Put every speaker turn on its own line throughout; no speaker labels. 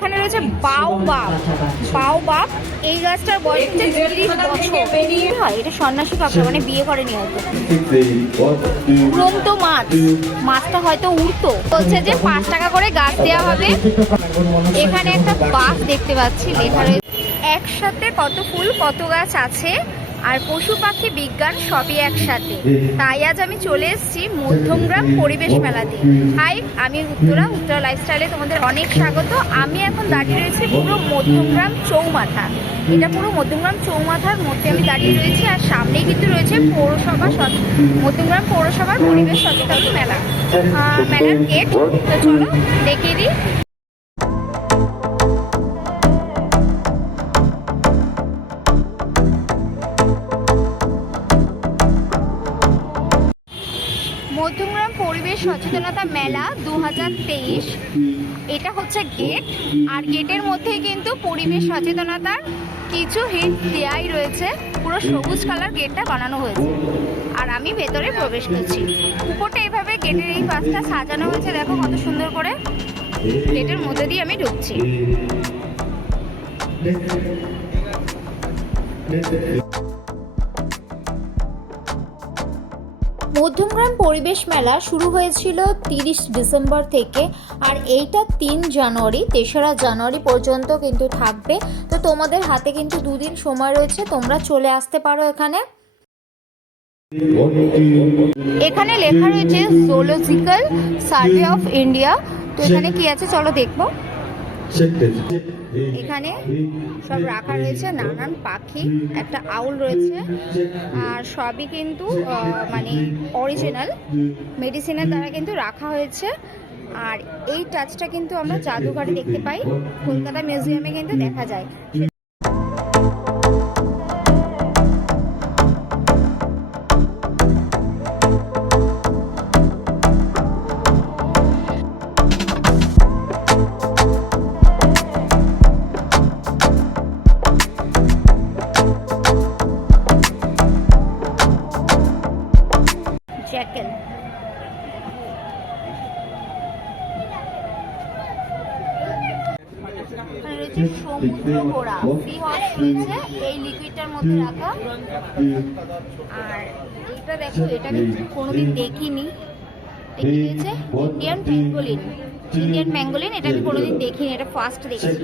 এখানে রয়েছে বাউ বাপ বাউ বাপ এই গাছটার বয়স হচ্ছে বছর। হয়, এটা সন্ন্যাসী কাপড় মানে বিয়ে করেনি হয়তো। উড়ন্ত মাছ। মাছটা হয়তো উড়তো। বলছে যে পাঁচ টাকা করে গাছ দেওয়া হবে। এখানে একটা বাস দেখতে পাচ্ছি, লেখা রয়েছে, একসাথে কত ফুল, কত গাছ আছে? আর পশু পাখি বিজ্ঞান সবই একসাথে। তাই আজ আমি চলে এসেছি মধ্যমগ্রাম পরিবেশ মেলাতে হাই, আমি উত্তরা উত্তরা লাইফস্টাইলে তোমাদের অনেক স্বাগত। আমি এখন দাঁড়িয়ে রয়েছি পুরো মধ্যমগ্রাম চৌমাথা। এটা পুরো মধ্যমগ্রাম চৌমাথার মধ্যে আমি দাঁড়িয়ে রয়েছি আর সামনেই কিন্তু রয়েছে পৌরসভা মধ্যমগ্রাম পৌরসভার পরিবেশ সচেতন মেলা। মেলার গেট তো চলো দেখিয়ে দিই। পরিবেশ সচেতনতা মেলা দু হাজার তেইশ। এটা হচ্ছে গেট। আর গেটের মধ্যে কিন্তু পরিবেশ সচেতনতার কিছু হিট দেয়াই রয়েছে। পুরো সবুজ কালার গেটটা বানানো হয়েছে। আর আমি ভেতরে প্রবেশ করছি। উপরটা এভাবে গেটের এই পাশটা সাজানো হয়েছে। দেখো কত সুন্দর করে। গেটের মধ্যে দিয়ে আমি ঢুকছি। মধ্যমগ্রাম পরিবেশ মেলা শুরু হয়েছিল তিরিশ ডিসেম্বর থেকে আর এইটা তিন জানুয়ারি, তেসরা জানুয়ারি পর্যন্ত কিন্তু থাকবে। তো তোমাদের হাতে কিন্তু দুদিন সময় রয়েছে, তোমরা চলে আসতে পারো এখানে। এখানে লেখা রয়েছে জুলজিক্যাল সার্ভে অফ ইন্ডিয়া তো এখানে কি আছে? চলো দেখব। এখানে সব রাখা রয়েছে নানান পাখি একটা আউল রয়েছে আর সবই কিন্তু মানে অরিজিনাল মেডিসিনের দ্বারা কিন্তু রাখা হয়েছে। আর এই টাচটা কিন্তু আমরা জাদুঘরে দেখতে পাই কলকাতা মিউজিয়ামে কিন্তু দেখা যায়। রয়েছে সমুদ্র ঘোড়া সি হর্স এই লিকুইডটার মধ্যে রাখা। আর এটা দেখো এটা আমি কোনোদিন দেখিনি। এটা রয়েছে ইন্ডিয়ান প্যাঙ্গোলিন ইন্ডিয়ান প্যাঙ্গোলিন এটা আমি কোনোদিন দেখিনি এটা ফার্স্ট দেখছি।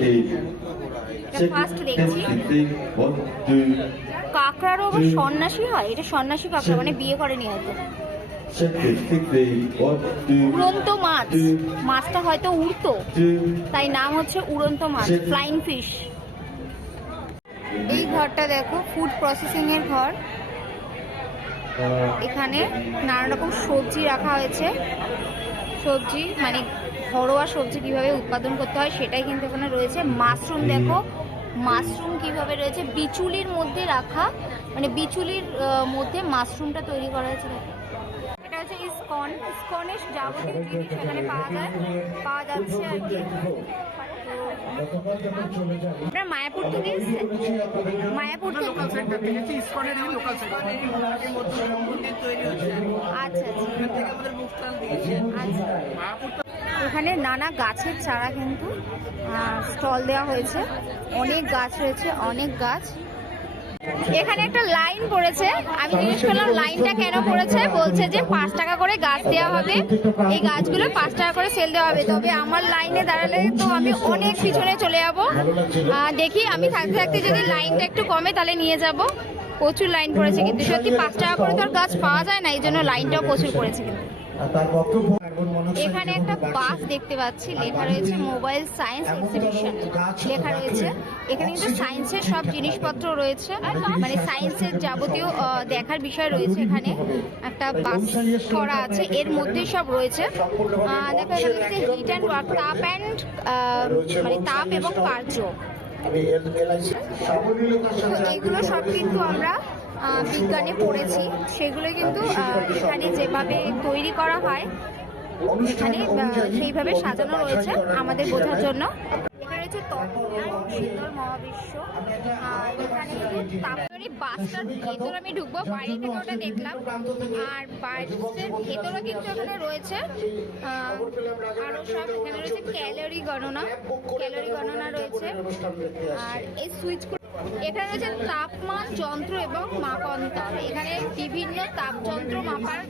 এটা ফার্স্ট দেখছি। কাঁকড়ারও আবার সন্ন্যাসী হয়। এটা সন্ন্যাসী কাঁকড়া মানে বিয়ে করেনি হয়তো। উড়ন্ত মাছ। মাছটা হয়তো উড়তো। তাই নাম হচ্ছে উড়ন্ত মাছ ফ্লাইং ফিশ এই ঘরটা দেখো ফুড প্রসেসিং এর ঘর। এখানে নানা রকম সবজি রাখা হয়েছে। সবজি মানে ঘরোয়া সবজি কীভাবে উৎপাদন করতে হয় সেটাই কিন্তু এখানে রয়েছে। মাশরুম দেখো, মাশরুম কীভাবে রয়েছে? বিচুলির মধ্যে রাখা মানে বিচুলির মধ্যে মাশরুমটা তৈরি করা হয়েছে, দেখো। হচ্ছে ইসকন যাবতীয় জিনিস এখানে পাওয়া যায় পাওয়া যাচ্ছে আর কি। আপনারা মায়াপুর থেকে মায়াপুর
লোকাল সেন্টার থেকে ইসকনের এই লোকাল সেন্টার এর মধ্যে মন্দির তৈরি হচ্ছে
আচ্ছা আচ্ছা।
এখান থেকে আমাদের বুক দিয়েছে।
আচ্ছা
মায়াপুর
এখানে নানা গাছের চারা কিন্তু স্টল দেওয়া হয়েছে। অনেক গাছ রয়েছে অনেক গাছ। এখানে একটা লাইন পড়েছে। আমি জিজ্ঞেস করলাম, লাইনটা কেন পড়েছে? বলছে যে, পাঁচ টাকা করে গাছ দেওয়া হবে। এই গাছগুলো পাঁচ টাকা করে সেল দেওয়া হবে। তবে আমার লাইনে দাঁড়ালে তো আমি অনেক পিছনে চলে যাব। দেখি, আমি থাকতে থাকতে যদি লাইনটা একটু কমে তাহলে নিয়ে যাব। প্রচুর লাইন পড়েছে কিন্তু সত্যি পাঁচ টাকা করে তো আর গাছ পাওয়া যায় না, এই জন্য লাইনটাও প্রচুর পড়েছে কিন্তু। এখানে একটা বাস দেখতে পাচ্ছি লেখা রয়েছে মোবাইল সায়েন্স এক্সিবিশন লেখা রয়েছে এখানে কিন্তু সায়েন্সের সব জিনিসপত্র রয়েছে মানে সায়েন্সের যাবতীয় দেখার বিষয় রয়েছে এখানে। একটা বাস করা আছে এর মধ্যে সব রয়েছে। দেখো হচ্ছে হিট অ্যান্ড ওয়ার্ক তাপ অ্যান্ড মানে তাপ এবং কার্য। এগুলো সব কিন্তু আমরা বিজ্ঞানে পড়েছি সেগুলো কিন্তু এখানে যেভাবে তৈরি করা হয় এখানে সেইভাবে সাজানো রয়েছে আমাদের বোঝার জন্য। এখানে রয়েছে সুন্দর আমি ঢুকবো দেখলাম। আর বাসের ভেতরে কিন্তু এখানে রয়েছে। আহ, আরও সব এখানে রয়েছে ক্যালোরি গণনা। ক্যালোরি গণনা
দেখতে
আর এই এখানে রয়েছে তাপমান যন্ত্র এবং মাপান্তর। এখানে বিভিন্ন তাপযন্ত্র মাপার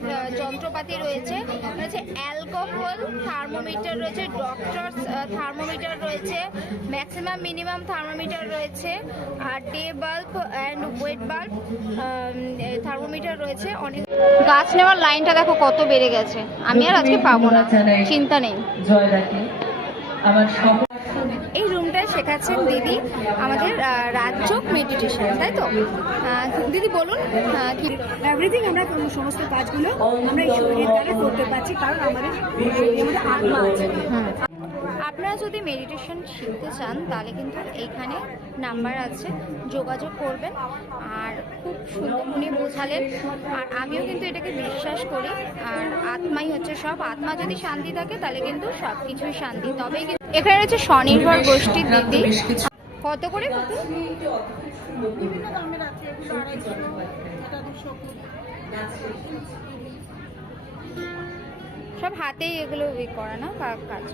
যন্ত্রপাতি রয়েছে। রয়েছে অ্যালকোহল থার্মোমিটার রয়েছে ডক্টর থার্মোমিটার রয়েছে, ম্যাক্সিমাম, মিনিমাম থার্মোমিটার রয়েছে, আর dry bulb and wet bulb thermometer রয়েছে। অনেক গাছ নেওয়ার লাইনটা দেখো কত বেড়ে গেছে। আমি আর আজকে পাবো না। চিন্তা নেই।
আমার
এই রুমটায় শেখাচ্ছেন দিদি আমাদের রাজযোগ মেডিটেশন তাই তো? আহ, দিদি বলুন কি?
এভরিথিং আমরা সমস্ত কাজগুলো আমরা এই শরীরের দ্বারা করতে পারছি কারণ আমাদের শরীরের মধ্যে আত্মা আছে।
আপনারা যদি মেডিটেশন শিখতে চান তাহলে কিন্তু এইখানে নাম্বার আছে যোগাযোগ করবেন। আর খুব সুন্দর উনি বোঝালেন। আর আমিও কিন্তু এটাকে বিশ্বাস করি। আর আত্মাই হচ্ছে সব। আত্মা যদি শান্তি থাকে তাহলে কিন্তু সব কিছুই শান্তি। তবেই কিন্তু এখানে রয়েছে স্বনির্ভর গোষ্ঠীর দিদি। কত করে কত? সব হাতেই এগুলো করা না কাজ?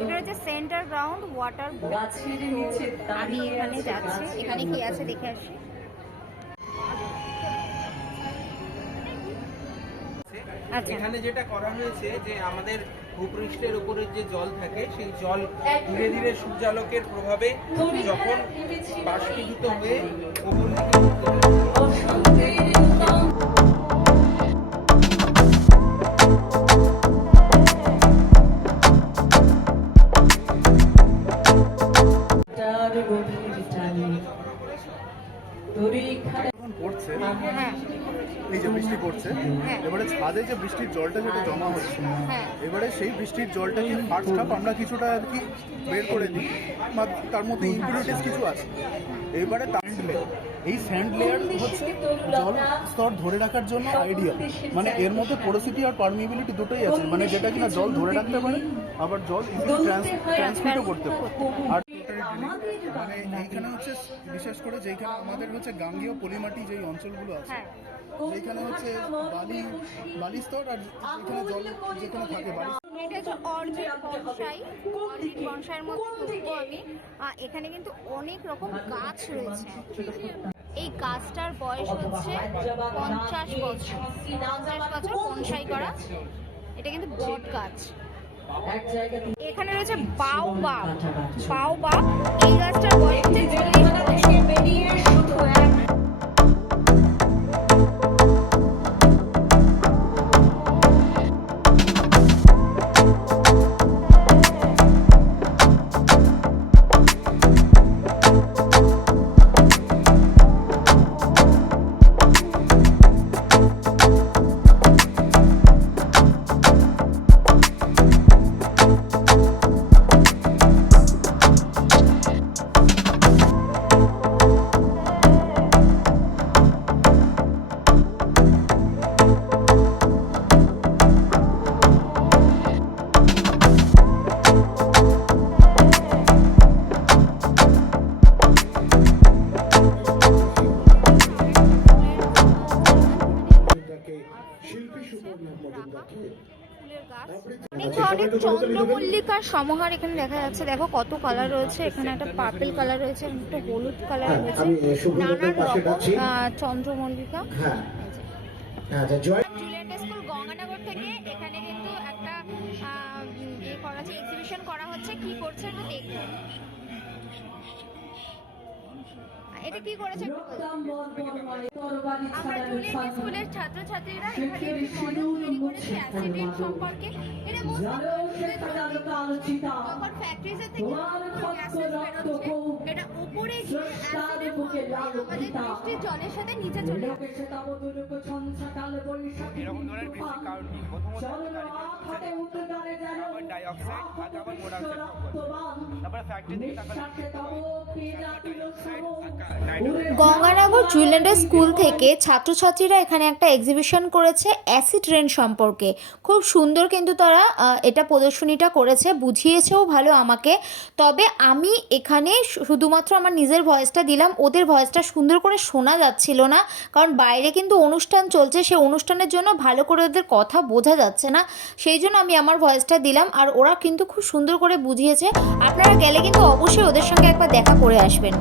এটা হচ্ছে সেন্টার গ্রাউন্ড ওয়াটার
গাছের নিচে
আমি এখানে যাচ্ছি এখানে কি আছে দেখে আসি। আচ্ছা।
এখানে যেটা করা হয়েছে যে আমাদের ভূপৃষ্ঠের উপরে যে জল থাকে সেই জল ধীরে ধীরে সূর্যালোকের প্রভাবে যখন বাষ্পীভূত হয়ে
পড়ছে
হ্যাঁ।
এবারে ছাদে যে বৃষ্টির জলটা যেটা জমা হচ্ছে
হ্যাঁ।
এবারে সেই বৃষ্টির জলটাকে ফার্স্ট হাফ আমরা কিছুটা আর কি বের করে দিই? বা তার মধ্যে ইম্পিউরিটিস কিছু আছে? এবারে স্যান্ড লেয়ার এই স্যান্ড লেয়ার হচ্ছে জল স্তর ধরে রাখার জন্য আইডিয়াল মানে এর মধ্যে পোরোসিটি আর পারমিবিলিটি দুটোই আছে। মানে যেটা কিনা জল ধরে রাখতে পারে আবার জল ট্রান্সমিটও করতে পারে। আর মানে এইখানে হচ্ছে বিশেষ করে যেখানে আমাদের হচ্ছে গাঙ্গেয় পলিমাটি যেই অঞ্চলগুলো আছে
হ্যাঁ।
যেখানে হচ্ছে বালি বালি স্তর আর যেখানে জল যেখানে থাকে বালি
এটা হচ্ছে অর্জুন বনসাই। অর্জুন বনসাইয়ের মধ্যে আমি। আহ, এখানে কিন্তু অনেক রকম গাছ রয়েছে। এই গাছটার বয়স হচ্ছে পঞ্চাশ বছর। পঞ্চাশ বছর বনসাই করা। এটা কিন্তু বট গাছ। এখানে রয়েছে বাউ বাপ বাউ বাপ এই গাছটার বয়স হচ্ছে চল্লিশ বছর
বেরিয়ে শুধু এক
ফুলের গাছ। অনেক ধরনের চন্দ্রমল্লিকার সমাহার এখানে দেখা যাচ্ছে। দেখো কত কালার রয়েছে। এখানে একটা পার্পল কালার রয়েছে একটা হলুদ কালার
হ্যাঁ,
রয়েছে। নানান রকম চন্দ্রমল্লিকা।
হ্যাঁ।
স্কুল গঙ্গানগর থেকে। এখানে কিন্তু একটা আহ, ইয়ে করা হচ্ছে এক্সিবিশন করা হচ্ছে। কি করছে একটু দেখব এটা কি করেছে? আমরা জুলিয়েট স্কুলের ছাত্রছাত্রীরা এখানে তৈরি করেছি অ্যাসিডের সম্পর্কে। এটা ফ্যাক্টরিজের থেকে গ্যাসেস বেরোচ্ছে এটা উপরে গিয়ে অ্যাসিডের আমাদের বৃষ্টির জলের সাথে নিচে চলে আসে।
এরকম ধরনের বৃষ্টির কারণ কি প্রথমত কার্বন আর কার্বন মোনোক্সাইড তারপরে ফ্যাক্টরি থেকে তারপরে
গঙ্গানগর জুয়েলারি স্কুল থেকে ছাত্রছাত্রীরা এখানে একটা এক্সিবিশন করেছে অ্যাসিড রেন সম্পর্কে। খুব সুন্দর কিন্তু তারা এটা প্রদর্শনীটা করেছে, বুঝিয়েছেও ভালো আমাকে। তবে আমি এখানে শুধুমাত্র আমার নিজের ভয়েসটা দিলাম, ওদের ভয়েসটা সুন্দর করে শোনা যাচ্ছিল না, কারণ বাইরে কিন্তু অনুষ্ঠান চলছে সেই অনুষ্ঠানের জন্য ভালো করে ওদের কথা বোঝা যাচ্ছে না, সেই জন্য আমি আমার ভয়েসটা দিলাম, আর ওরা কিন্তু খুব সুন্দর করে বুঝিয়েছে। আপনারা গেলে কিন্তু অবশ্যই ওদের সঙ্গে একবার দেখা করে আসবেন।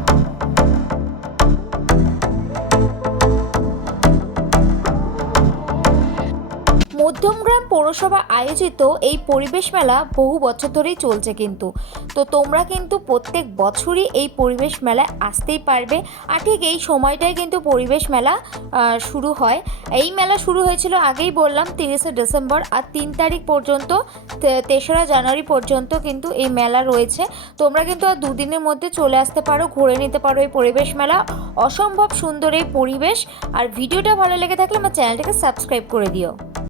মধ্যমগ্রাম পৌরসভা আয়োজিত এই পরিবেশ মেলা বহু বছর ধরেই চলছে কিন্তু। তো তোমরা কিন্তু প্রত্যেক বছরই এই পরিবেশ মেলায় আসতেই পারবে। আর ঠিক এই সময়টাই কিন্তু পরিবেশ মেলা শুরু হয়। এই মেলা শুরু হয়েছিল আগেই বললাম, তিরিশে ডিসেম্বর। আর তিন তারিখ পর্যন্ত তেসরা জানুয়ারি পর্যন্ত কিন্তু এই মেলা রয়েছে। তোমরা কিন্তু আর দুদিনের মধ্যে চলে আসতে পারো, ঘুরে নিতে পারো এই পরিবেশ মেলা। অসম্ভব সুন্দর এই পরিবেশ। আর ভিডিওটা ভালো লেগে থাকলে আমার চ্যানেলটাকে সাবস্ক্রাইব করে দিও।